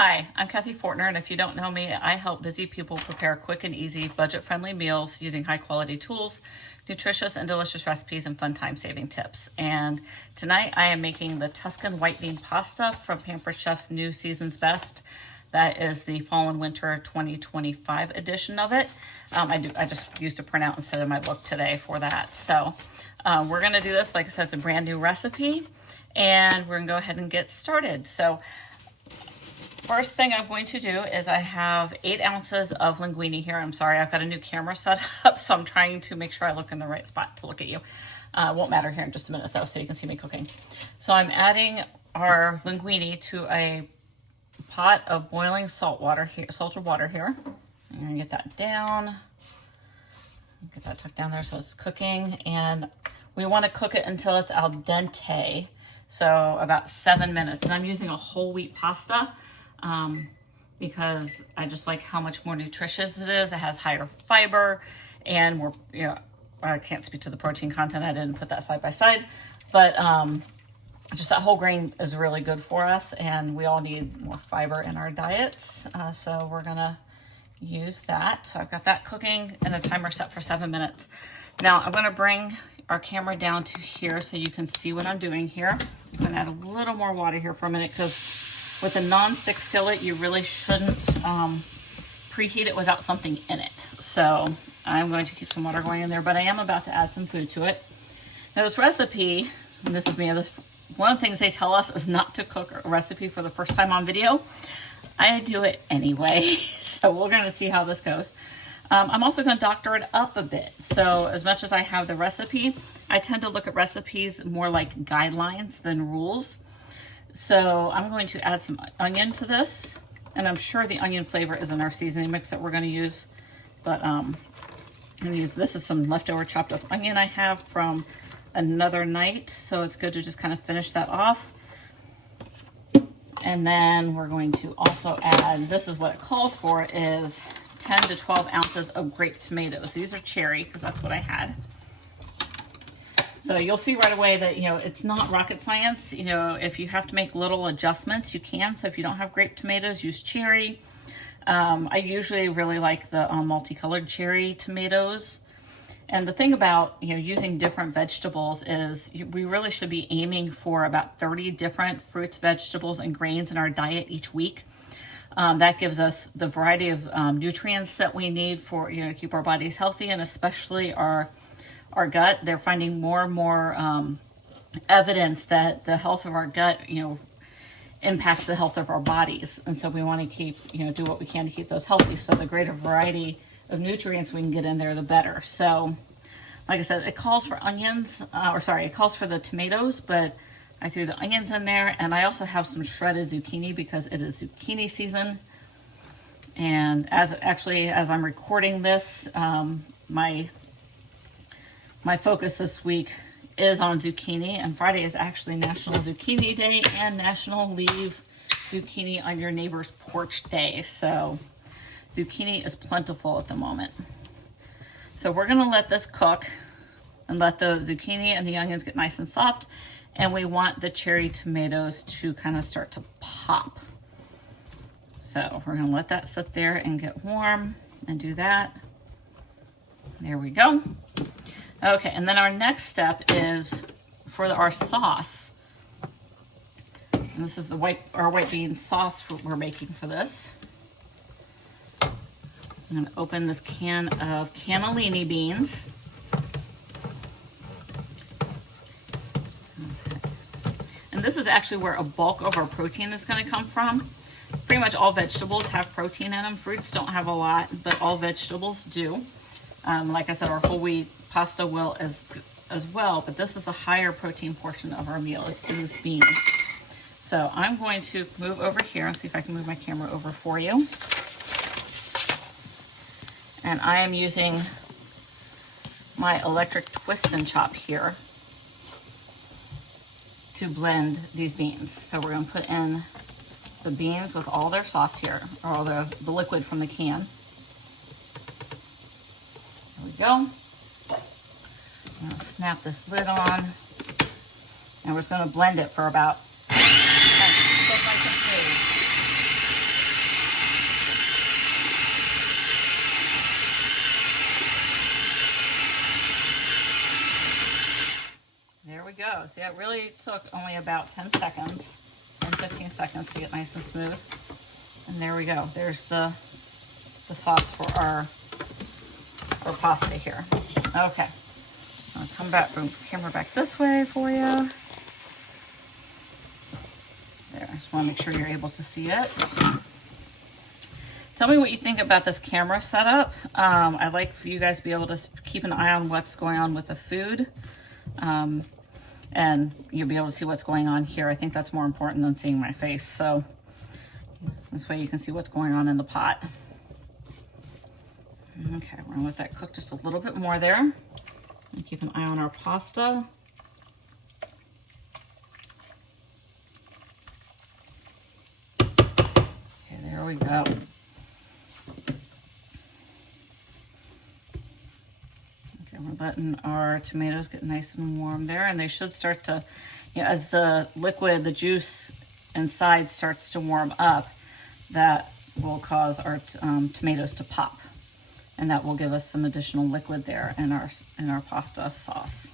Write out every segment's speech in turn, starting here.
Hi, I'm Kathy Fortner, and if you don't know me, I help busy people prepare quick and easy, budget-friendly meals using high-quality tools, nutritious and delicious recipes, and fun time-saving tips. And tonight I am making the Tuscan White Bean Pasta from Pampered Chef's new Season's Best. That is the Fall and Winter 2025 edition of it. I just used a printout instead of my book today for that. So we're going to do this. Like I said, it's a brand new recipe, and we're going to go ahead and get started. So first thing I'm going to do is I have 8 ounces of linguine here. I'm sorry, I've got a new camera set up, so I'm trying to make sure I look in the right spot to look at you. Won't matter here in just a minute though, so you can see me cooking. So I'm adding our linguine to a pot of boiling salted water here. I'm gonna get that down. Get that tucked down there so it's cooking, and we want to cook it until it's al dente, so about 7 minutes. And I'm using a whole wheat pasta because I just like how much more nutritious it is. It has higher fiber and more, I can't speak to the protein content. I didn't put that side by side, but just that whole grain is really good for us, and we all need more fiber in our diets. So we're gonna use that. So I've got that cooking and a timer set for 7 minutes. Now I'm gonna bring our camera down to here so you can see what I'm doing here. I'm gonna add a little more water here for a minute because with a non-stick skillet, you really shouldn't preheat it without something in it. So I'm going to keep some water going in there, but I am about to add some food to it. Now this recipe, and this is me, one of the things they tell us is not to cook a recipe for the first time on video. I do it anyway, so we're gonna see how this goes. I'm also gonna doctor it up a bit. So as much as I have the recipe, I tend to look at recipes more like guidelines than rules. So I'm going to add some onion to this, and I'm sure the onion flavor is in our seasoning mix that we're going to use. But I'm going to use, this is some leftover chopped up onion I have from another night, so it's good to just kind of finish that off. And then we're going to also add, this is what it calls for, is 10 to 12 ounces of grape tomatoes. These are cherry because that's what I had. So you'll see right away that, it's not rocket science. If you have to make little adjustments, you can. So if you don't have grape tomatoes, use cherry. I usually really like the multicolored cherry tomatoes. And the thing about, using different vegetables is we really should be aiming for about 30 different fruits, vegetables, and grains in our diet each week. That gives us the variety of nutrients that we need for, to keep our bodies healthy, and especially our gut. They're finding more and more evidence that the health of our gut, impacts the health of our bodies. And so we want to keep, do what we can to keep those healthy. So the greater variety of nutrients we can get in there, the better. So like I said, it calls for onions, it calls for the tomatoes, but I threw the onions in there, and I also have some shredded zucchini because it is zucchini season. And as I'm recording this, my focus this week is on zucchini, and Friday is actually National Zucchini Day and National Leave Zucchini on Your Neighbor's Porch Day. So zucchini is plentiful at the moment. So we're gonna let this cook and let the zucchini and the onions get nice and soft, and we want the cherry tomatoes to kind of start to pop. So we're gonna let that sit there and get warm and do that. There we go. Okay, and then our next step is for our sauce. And this is our white bean sauce we're making for this. I'm gonna open this can of cannellini beans. Okay. And this is actually where a bulk of our protein is gonna come from. Pretty much all vegetables have protein in them. Fruits don't have a lot, but all vegetables do. Like I said, our whole wheat pasta will as well, but this is the higher protein portion of our meal, is these beans. So I'm going to move over here and see if I can move my camera over for you. And I am using my electric twist and chop here to blend these beans. So we're going to put in the beans with all their sauce here, or all the liquid from the can. There we go. I'm gonna snap this lid on, and we're just gonna blend it for about go. See, it really took only about 10 seconds and 15 seconds to get nice and smooth. And there we go. There's the sauce for our pasta here. Okay. I'll come back, bring the camera back this way for you. There, I just want to make sure you're able to see it. Tell me what you think about this camera setup. I'd like for you guys to be able to keep an eye on what's going on with the food. And you'll be able to see what's going on here. I think that's more important than seeing my face. So this way you can see what's going on in the pot. Okay, we're gonna let that cook just a little bit more there. And keep an eye on our pasta. Okay, there we go. We're letting our tomatoes get nice and warm there, and they should start to, as the liquid, the juice inside starts to warm up, that will cause our tomatoes to pop, and that will give us some additional liquid there in our pasta sauce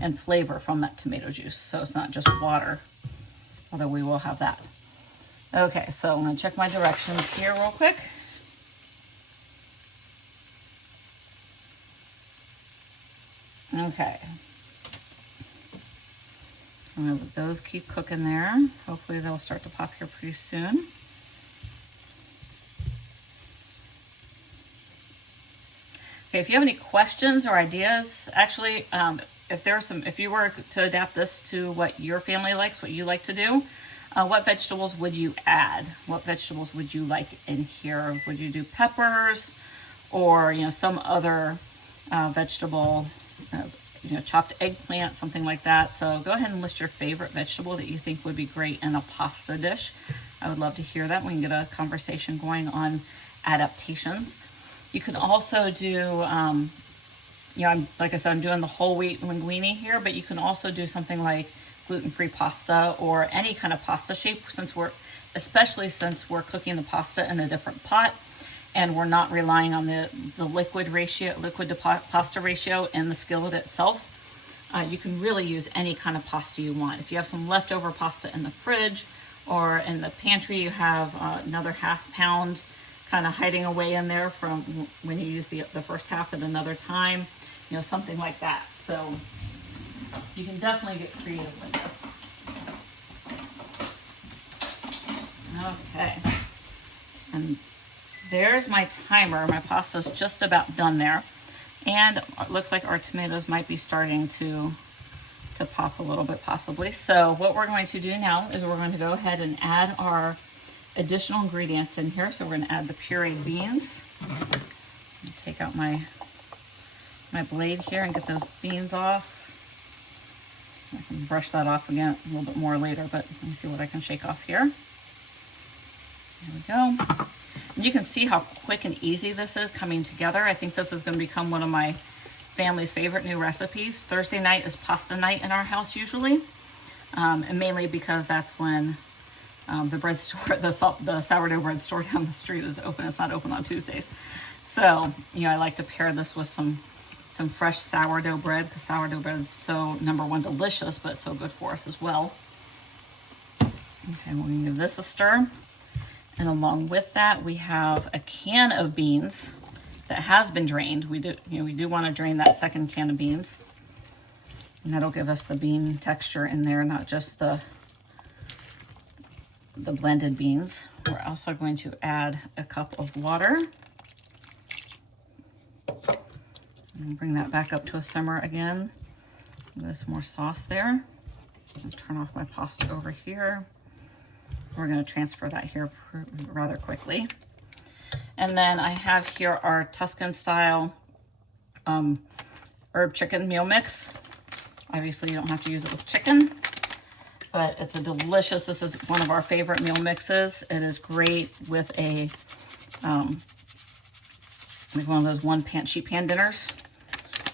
and flavor from that tomato juice. So it's not just water, although we will have that. Okay, so I'm going to check my directions here real quick. Okay, I'm gonna let those keep cooking there. Hopefully they'll start to pop here pretty soon. Okay, if you have any questions or ideas, actually, if you were to adapt this to what your family likes, what you like to do, what vegetables would you add? What vegetables would you like in here? Would you do peppers or, some other vegetable? Chopped eggplant, something like that. So go ahead and list your favorite vegetable that you think would be great in a pasta dish. I would love to hear that. We can get a conversation going on adaptations. You can also do, like I said, I'm doing the whole wheat linguine here, but you can also do something like gluten-free pasta or any kind of pasta shape, especially since we're cooking the pasta in a different pot. And we're not relying on the liquid to pasta ratio in the skillet itself. You can really use any kind of pasta you want. If you have some leftover pasta in the fridge or in the pantry, you have another ½ pound kind of hiding away in there from when you use the first half at another time, something like that. So you can definitely get creative with this. Okay. And there's my timer. My pasta's just about done there. And it looks like our tomatoes might be starting to pop a little bit possibly. So what we're going to do now is we're going to go ahead and add our additional ingredients in here. So we're going to add the pureed beans. Take out my blade here and get those beans off. I can brush that off again a little bit more later, but let me see what I can shake off here. There we go. And you can see how quick and easy this is coming together. I think this is going to become one of my family's favorite new recipes. Thursday night is pasta night in our house usually, and mainly because that's when the sourdough bread store down the street is open. It's not open on Tuesdays. So, I like to pair this with some fresh sourdough bread, because sourdough bread is so, number one, delicious, but so good for us as well. Okay, we're going to give this a stir. And along with that, we have a can of beans that has been drained. We do want to drain that second can of beans. And that'll give us the bean texture in there, not just the blended beans. We're also going to add a cup of water. And bring that back up to a simmer again. There's some more sauce there. I'll turn off my pasta over here. We're going to transfer that here rather quickly. And then I have here our Tuscan style herb chicken meal mix. Obviously you don't have to use it with chicken, but it's a delicious, this is one of our favorite meal mixes. It is great with a, like one of those sheet pan dinners.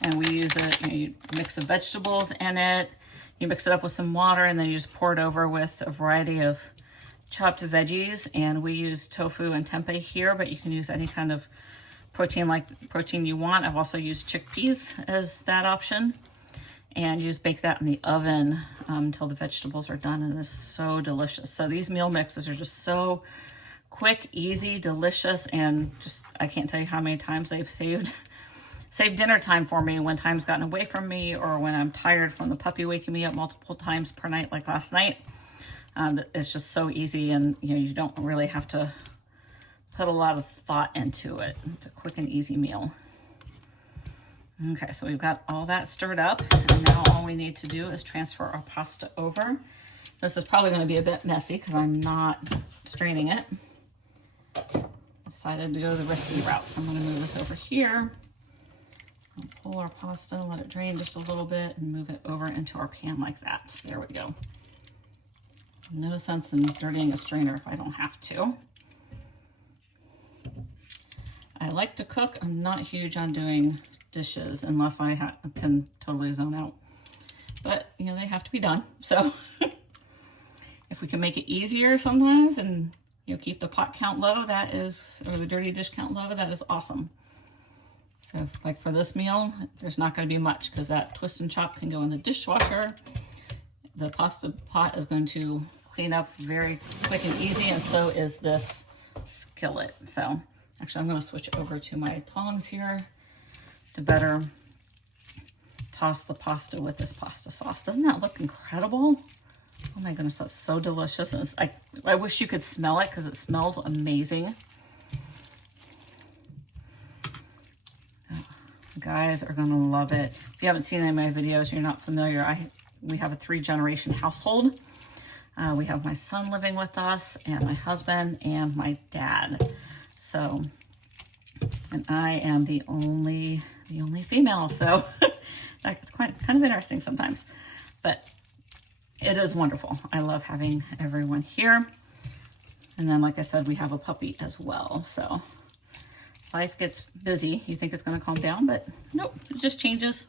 And we use it, you mix the vegetables in it, you mix it up with some water, and then you just pour it over with a variety of chopped veggies. And we use tofu and tempeh here, but you can use any kind of protein you want. I've also used chickpeas as that option. and you just bake that in the oven until the vegetables are done, and it's so delicious. So these meal mixes are just so quick, easy, delicious, and just, I can't tell you how many times they've saved dinner time for me when time's gotten away from me, or when I'm tired from the puppy waking me up multiple times per night like last night. It's just so easy, and you don't really have to put a lot of thought into it. It's a quick and easy meal. Okay, so we've got all that stirred up, and now all we need to do is transfer our pasta over. This is probably going to be a bit messy because I'm not straining it. Decided to go the risky route, so I'm going to move this over here. I'll pull our pasta, let it drain just a little bit, and move it over into our pan like that. There we go. No sense in dirtying a strainer if I don't have to. I like to cook. I'm not huge on doing dishes unless I can totally zone out. But, they have to be done. So if we can make it easier sometimes and, keep the pot count low, or the dirty dish count low, that is awesome. So like for this meal, there's not going to be much because that twist and chop can go in the dishwasher. The pasta pot is going to clean up very quick and easy, and so is this skillet. So actually I'm going to switch over to my tongs here to better toss the pasta with this pasta sauce. Doesn't that look incredible? Oh my goodness, that's so delicious. I wish you could smell it because it smells amazing. You guys are gonna love it. If you haven't seen any of my videos, you're not familiar, we have a 3-generation household. We have my son living with us, and my husband, and my dad. So, and I am the only female, so that's kind of interesting sometimes. But it is wonderful. I love having everyone here. And then, like I said, we have a puppy as well. So life gets busy. You think it's going to calm down, but nope, it just changes.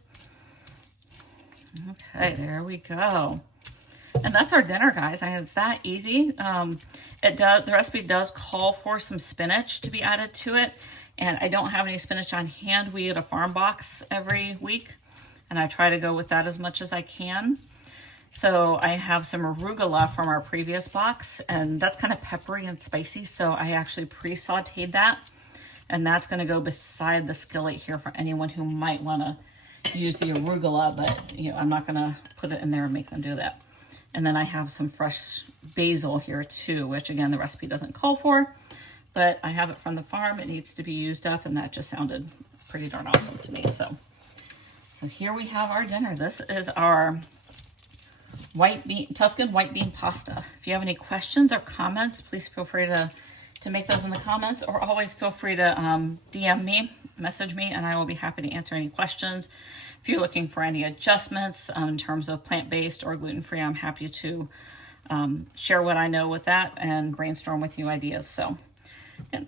Okay, there we go. And that's our dinner, guys. It's that easy. The recipe does call for some spinach to be added to it. And I don't have any spinach on hand. We eat a farm box every week, and I try to go with that as much as I can. So I have some arugula from our previous box, and that's kind of peppery and spicy. So I actually pre-sauteed that, and that's going to go beside the skillet here for anyone who might want to use the arugula, but I'm not going to put it in there and make them do that. And then I have some fresh basil here too, which again, the recipe doesn't call for, but I have it from the farm. It needs to be used up, and that just sounded pretty darn awesome to me. So here we have our dinner. This is our Tuscan White Bean Pasta. If you have any questions or comments, please feel free to make those in the comments, or always feel free to DM me, message me, and I will be happy to answer any questions. If you're looking for any adjustments in terms of plant-based or gluten-free, I'm happy to share what I know with that and brainstorm with you ideas. So again,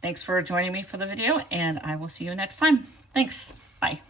thanks for joining me for the video, and I will see you next time. Thanks. Bye.